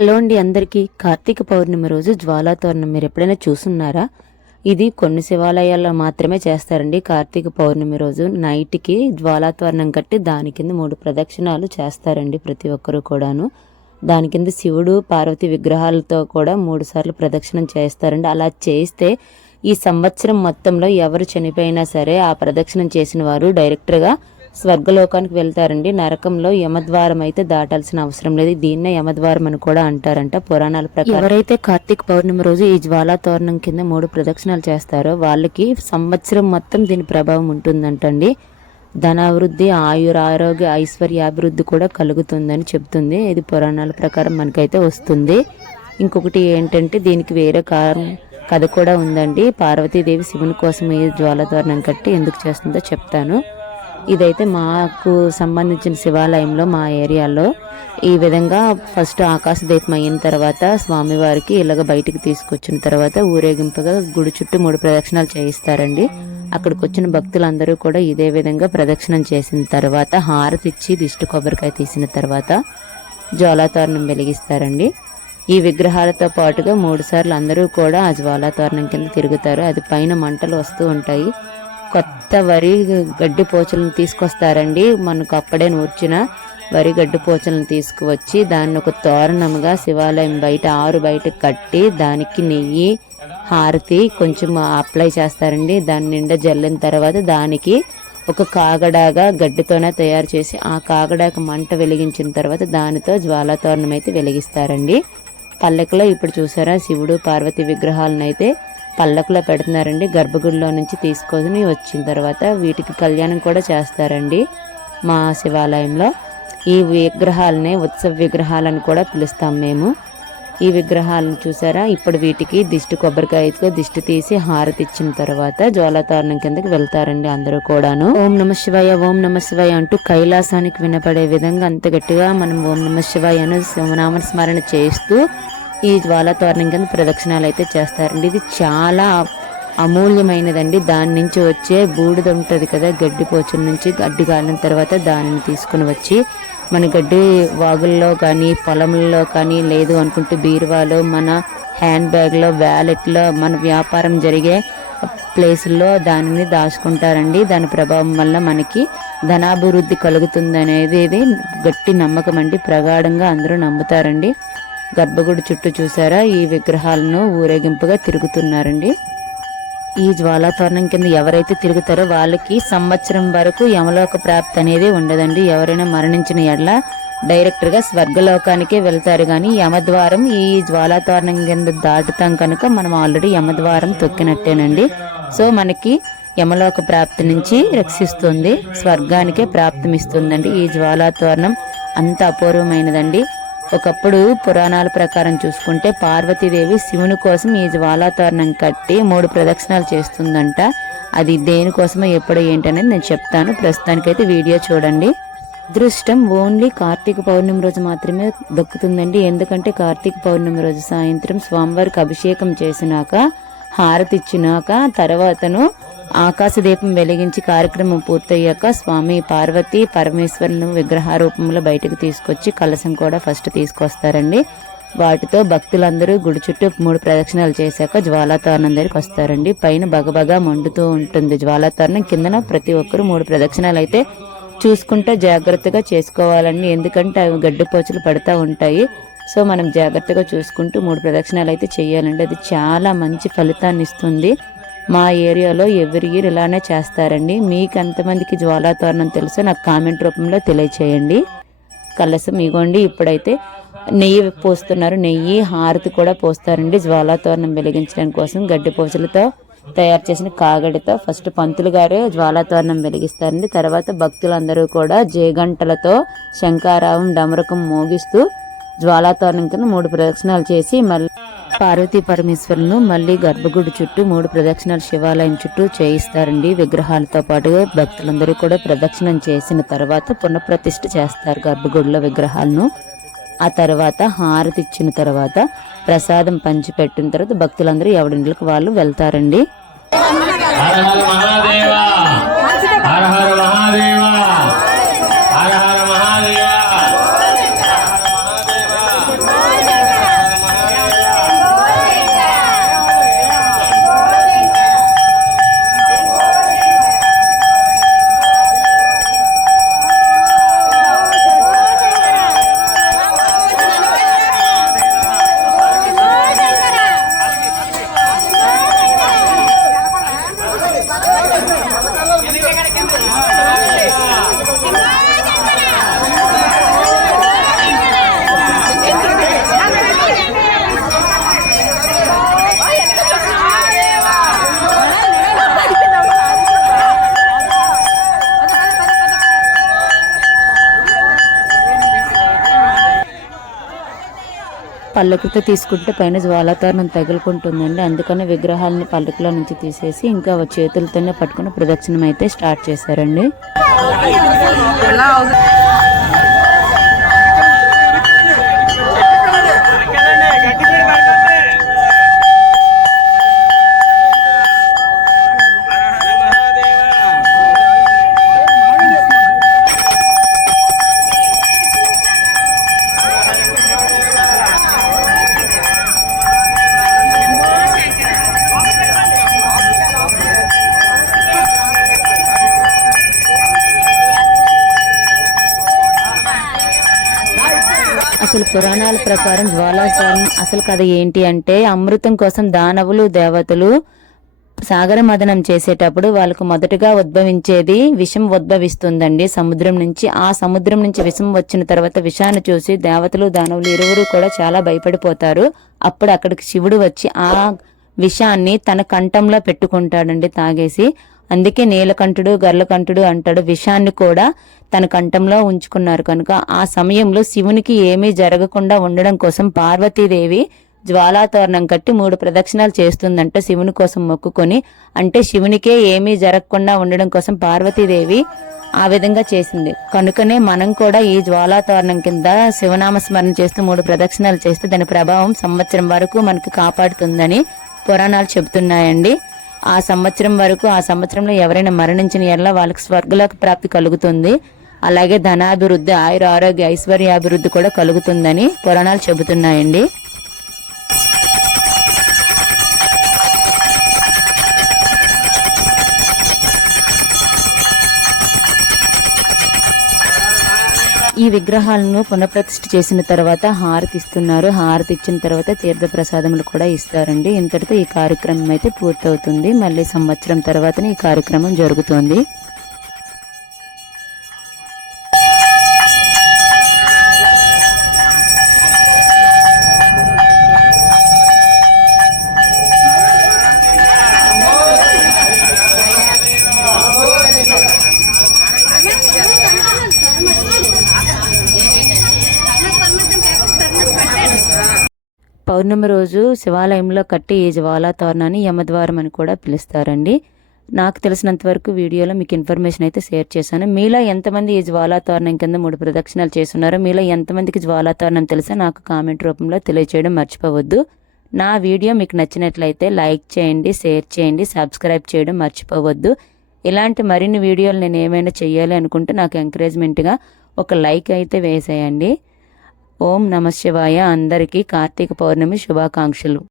Hello అండి అందరికీ. కార్తీక పౌర్ణమి రోజు జ్వాలాతోరణం మీరు ఎప్పుడైనా చూసున్నారా? ఇది కొన్ని శివాలయాల్లో మాత్రమే చేస్తారండి. కార్తీక పౌర్ణమి రోజు నైట్కి జ్వాలాతోరణం కట్టి దాని కింద 3 ప్రదక్షిణాలు చేస్తారండి ప్రతి ఒక్కరూ కూడాను. దాని కింద శివుడు పార్వతి విగ్రహాలతో కూడా 3 సార్లు ప్రదక్షిణం చేస్తారండి. అలా చేస్తే ఈ సంవత్సరం మొత్తంలో ఎవరు చనిపోయినా సరే ఆ ప్రదక్షిణం చేసిన వారు డైరెక్ట్గా స్వర్గలోకానికి వెళ్తారండి. నరకంలో యమద్వారం అయితే దాటాల్సిన అవసరం లేదు. దీన్నే యమద్వారం అని కూడా అంటారంట పురాణాల ప్రకారం. ఎవరైతే కార్తీక పౌర్ణమి రోజు ఈ జ్వాలాతోరణం కింద 3 ప్రదక్షిణాలు చేస్తారో వాళ్ళకి సంవత్సరం మొత్తం దీని ప్రభావం ఉంటుందంటండి. ధనాభివృద్ధి, ఆరోగ్య, ఐశ్వర్యాభివృద్ధి కూడా కలుగుతుందని చెప్తుంది. ఇది పురాణాల ప్రకారం మనకైతే వస్తుంది. ఇంకొకటి ఏంటంటే దీనికి వేరే కథ కూడా ఉందండి. పార్వతీదేవి శివుని కోసం ఈ జ్వాలాతోరణం కట్టి ఎందుకు చేస్తుందో చెప్తాను. ఇదైతే మాకు సంబంధించిన శివాలయంలో మా ఏరియాలో ఈ విధంగా ఫస్ట్ ఆకాశ దీపం అయిన తర్వాత స్వామివారికి ఇలాగ బయటికి తీసుకొచ్చిన తర్వాత ఊరేగింపుగా గుడి చుట్టూ 3 ప్రదక్షిణాలు చేయిస్తారండి. అక్కడికి వచ్చిన భక్తులందరూ కూడా ఇదే విధంగా ప్రదక్షిణం చేసిన తర్వాత హారతి ఇచ్చి దిష్టి కొబ్బరికాయ తీసిన తర్వాత జ్వాలాతోరణం వెలిగిస్తారండి. ఈ విగ్రహాలతో పాటుగా 3 సార్లు అందరూ కూడా ఆ జ్వాలాతోరణం కింద తిరుగుతారు. అది పైన మంటలు వస్తూ ఉంటాయి. కొత్త వరి గడ్డి పోచలను తీసుకొస్తారండి. మనకు అప్పుడే నూర్చిన వరి గడ్డి పోచలను తీసుకువచ్చి దాన్ని ఒక తోరణంగా శివాలయం బయట బయట కట్టి దానికి నెయ్యి, హారతి కొంచెం అప్లై చేస్తారండి. దాని నిండా జల్లిన తర్వాత దానికి ఒక కాగడాగా గడ్డితోనే తయారు చేసి ఆ కాగడాకు మంట వెలిగించిన తర్వాత దానితో జ్వాలాతోరణం అయితే వెలిగిస్తారండి. పల్లెకలో ఇప్పుడు చూసారా శివుడు పార్వతి విగ్రహాలను అయితే పల్లకులో పెడుతున్నారండి. గర్భగుడిలో నుంచి తీసుకొని వచ్చిన తర్వాత వీటికి కళ్యాణం కూడా చేస్తారండి. మా శివాలయంలో ఈ విగ్రహాలనే ఉత్సవ విగ్రహాలను కూడా పిలుస్తాం మేము. ఈ విగ్రహాలను చూసారా, ఇప్పుడు వీటికి దిష్టి కొబ్బరికాయతో దిష్టి తీసి హారతి ఇచ్చిన తర్వాత జ్వాలాతోరణం కిందకి వెళ్తారండి అందరూ కూడాను. ఓం నమ శివాయ, ఓం నమ శివాయ అంటూ కైలాసానికి వినపడే విధంగా అంత గట్టిగా మనం ఓం నమ శివాయ అని శివనామ స్మరణ చేస్తూ ఈ జ్వాలాతోరణం కింద ప్రదక్షిణాలు అయితే చేస్తారండి. ఇది చాలా అమూల్యమైనదండి. దాని నుంచి వచ్చే బూడిద ఉంటుంది కదా, గడ్డి పోచల నుంచి గడ్డి కాలిన తర్వాత దానిని తీసుకుని వచ్చి మన గడ్డి వాగుల్లో కానీ పొలంలో కానీ లేదు అనుకుంటే బీరువాలో, మన హ్యాండ్ బ్యాగ్లో, వ్యాలెట్లో, మన వ్యాపారం జరిగే ప్లేసుల్లో దానిని దాచుకుంటారండి. దాని ప్రభావం వల్ల మనకి ధనాభివృద్ధి కలుగుతుంది అనేది గట్టి నమ్మకం అండి. ప్రగాఢంగా అందరూ నమ్ముతారండి. గర్భగుడి చుట్టూ చూసారా ఈ విగ్రహాలను ఊరేగింపుగా తిరుగుతున్నారండి. ఈ జ్వాలాతోరణం కింద ఎవరైతే తిరుగుతారో వాళ్ళకి సంవత్సరం వరకు యమలోక ప్రాప్తి అనేది ఉండదండి. ఎవరైనా మరణించిన ఎడల డైరెక్ట్గా స్వర్గలోకానికే వెళ్తారు. కానీ యమద్వారం ఈ జ్వాలాతోరణం కింద దాటుతాం కనుక మనం ఆల్రెడీ యమద్వారం తొక్కినట్టేనండి. సో మనకి యమలోక ప్రాప్తి నుంచి రక్షిస్తుంది, స్వర్గానికే ప్రాప్తిమిస్తుందండి. ఈ జ్వాలాతోరణం అంత అపూర్వమైనదండి. ఒకప్పుడు పురాణాల ప్రకారం చూసుకుంటే పార్వతీదేవి శివుని కోసం ఈ జ్వాలాతోరణం కట్టి 3 ప్రదక్షిణాలు చేస్తుందంట. అది దేనికోసమో ఎప్పుడో ఏంటనేది నేను చెప్తాను. ప్రస్తుతానికైతే వీడియో చూడండి. అదృష్టం ఓన్లీ కార్తీక పౌర్ణమి రోజు మాత్రమే దక్కుతుందండి. ఎందుకంటే కార్తీక పౌర్ణమి రోజు సాయంత్రం స్వామివారికి అభిషేకం చేసినాక హారతి ఇచ్చినాక తర్వాతను ఆకాశ దీపం వెలిగించి కార్యక్రమం పూర్తయ్యాక స్వామి పార్వతి పరమేశ్వరులను విగ్రహ రూపంలో బయటకు తీసుకొచ్చి కలశం కూడా ఫస్ట్ తీసుకొస్తారండి. వాటితో భక్తులందరూ గుడి చుట్టూ 3 ప్రదక్షిణాలు చేశాక జ్వాలాతోరణం దగ్గరికి వస్తారండి. పైన బగబగా మండుతూ ఉంటుంది జ్వాలాతోరణం. కిందన ప్రతి ఒక్కరు 3 ప్రదక్షిణాలు అయితే చూసుకుంటూ జాగ్రత్తగా చేసుకోవాలండి. ఎందుకంటే అవి గడ్డిపోచలు పడుతూ ఉంటాయి. సో మనం జాగ్రత్తగా చూసుకుంటూ 3 ప్రదక్షిణాలు అయితే చేయాలండి. అది చాలా మంచి ఫలితాన్ని ఇస్తుంది. మా ఏరియాలో ఎవ్రీ ఇయర్ ఇలానే చేస్తారండి. మీకు ఎంతమందికి జ్వాలాతోరణం తెలుసో నాకు కామెంట్ రూపంలో తెలియచేయండి. కలసం ఇగోండి, ఇప్పుడైతే నెయ్యి పోస్తున్నారు. నెయ్యి, హారతి కూడా పోస్తారండి. జ్వాలాతోరణం వెలిగించడం కోసం గడ్డి పోచలతో తయారు చేసిన కాగడితో ఫస్ట్ పంతులు గారు జ్వాలాతోరణం వెలిగిస్తారండి. తర్వాత భక్తులందరూ కూడా జయగంటలతో శంఖారావం డమరకం మోగిస్తూ జ్వాలాతోరణం కింద 3 ప్రదక్షిణాలు చేసి మళ్ళీ పార్వతీ పరమేశ్వరులను మళ్ళీ గర్భగుడి చుట్టూ 3 ప్రదక్షిణాలు శివాలయం చుట్టూ చేయిస్తారండి. విగ్రహాలతో పాటుగా భక్తులందరూ కూడా ప్రదక్షిణం చేసిన తర్వాత పునఃప్రతిష్ఠ చేస్తారు గర్భగుడిలో విగ్రహాలను. ఆ తర్వాత హారతి ఇచ్చిన తర్వాత ప్రసాదం పంచిపెట్టిన తర్వాత భక్తులందరూ ఎవరింట్లకు వాళ్ళు వెళ్తారండి. పల్లకితో తీసుకుంటే పైన జ్వాలాతోరణం తగులుకుంటుందండి. అందుకని విగ్రహాలని పల్లకిలో నుంచి తీసేసి ఇంకా చేతులతోనే పట్టుకుని ప్రదక్షిణం అయితే స్టార్ట్ చేశారండి. అసలు పురాణాల ప్రకారం జ్వాలాతోరణం అసలు కథ ఏంటి అంటే, అమృతం కోసం దానవులు దేవతలు సాగర మదనం చేసేటప్పుడు వాళ్ళకు మొదటగా ఉద్భవించేది విషం ఉద్భవిస్తుందండి సముద్రం నుంచి. ఆ సముద్రం నుంచి విషం వచ్చిన తర్వాత విషాన్ని చూసి దేవతలు దానవులు ఇరువురు కూడా చాలా భయపడిపోతారు. అప్పుడు అక్కడికి శివుడు వచ్చి ఆ విషాన్ని తన కంఠంలో పెట్టుకుంటాడండి తాగేసి. అందుకే నీలకంఠుడు గర్లకంఠుడు అంటాడు. విషాన్ని కూడా తన కంఠంలో ఉంచుకున్నారు కనుక ఆ సమయంలో శివునికి ఏమీ జరగకుండా ఉండడం కోసం పార్వతీదేవి జ్వాలాతోరణం కట్టి 3 ప్రదక్షిణాలు చేస్తుందంట శివుని కోసం మొక్కుకొని. అంటే శివునికే ఏమీ జరగకుండా ఉండడం కోసం పార్వతీదేవి ఆ విధంగా చేసింది. కనుకనే మనం కూడా ఈ జ్వాలాతోరణం కింద శివనామస్మరణ చేస్తూ 3 ప్రదక్షిణాలు చేస్తే దాని ప్రభావం సంవత్సరం వరకు మనకు కాపాడుతుందని పురాణాలు చెబుతున్నాయండి. ఆ సంవత్సరం వరకు, ఆ సంవత్సరంలో ఎవరైనా మరణించిన ఎడల వాళ్ళకి స్వర్గలోక ప్రాప్తి కలుగుతుంది. అలాగే ధనాభివృద్ధి, ఆయుర ఆరోగ్య ఐశ్వర్యాభివృద్ధి కూడా కలుగుతుందని పురాణాలు చెబుతున్నాయండి. ఈ విగ్రహాలను పునఃప్రతిష్ఠ చేసిన తర్వాత హారతి ఇస్తున్నారు. హారతి ఇచ్చిన తర్వాత తీర్థ ప్రసాదములు కూడా ఇస్తారండి. ఇంతటితో ఈ కార్యక్రమం అయితే పూర్తవుతుంది. మళ్ళీ సంవత్సరం తర్వాతనే ఈ కార్యక్రమం జరుగుతుంది. పౌర్ణమి రోజు శివాలయంలో కట్టి ఈ జ్వాలాతోరణాన్ని యమద్వారం అని కూడా పిలుస్తారండి. నాకు తెలిసినంత వరకు వీడియోలో మీకు ఇన్ఫర్మేషన్ అయితే షేర్ చేశాను. మీలో ఎంతమంది ఈ జ్వాలాతోరణం కింద 3 ప్రదక్షిణాలు చేస్తున్నారో, మీలో ఎంతమందికి జ్వాలాతోరణం తెలుసో నాకు కామెంట్ రూపంలో తెలియచేయడం మర్చిపోవద్దు. నా వీడియో మీకు నచ్చినట్లయితే లైక్ చేయండి, షేర్ చేయండి, సబ్స్క్రైబ్ చేయడం మర్చిపోవద్దు. ఇలాంటి మరిన్ని వీడియోలు నేను ఏమైనా చేయాలి అనుకుంటే నాకు ఎంకరేజ్మెంట్గా ఒక లైక్ అయితే వేసేయండి. ఓం నమ శివాయ. అందరికీ కార్తీక పౌర్ణమి శుభాకాంక్షలు.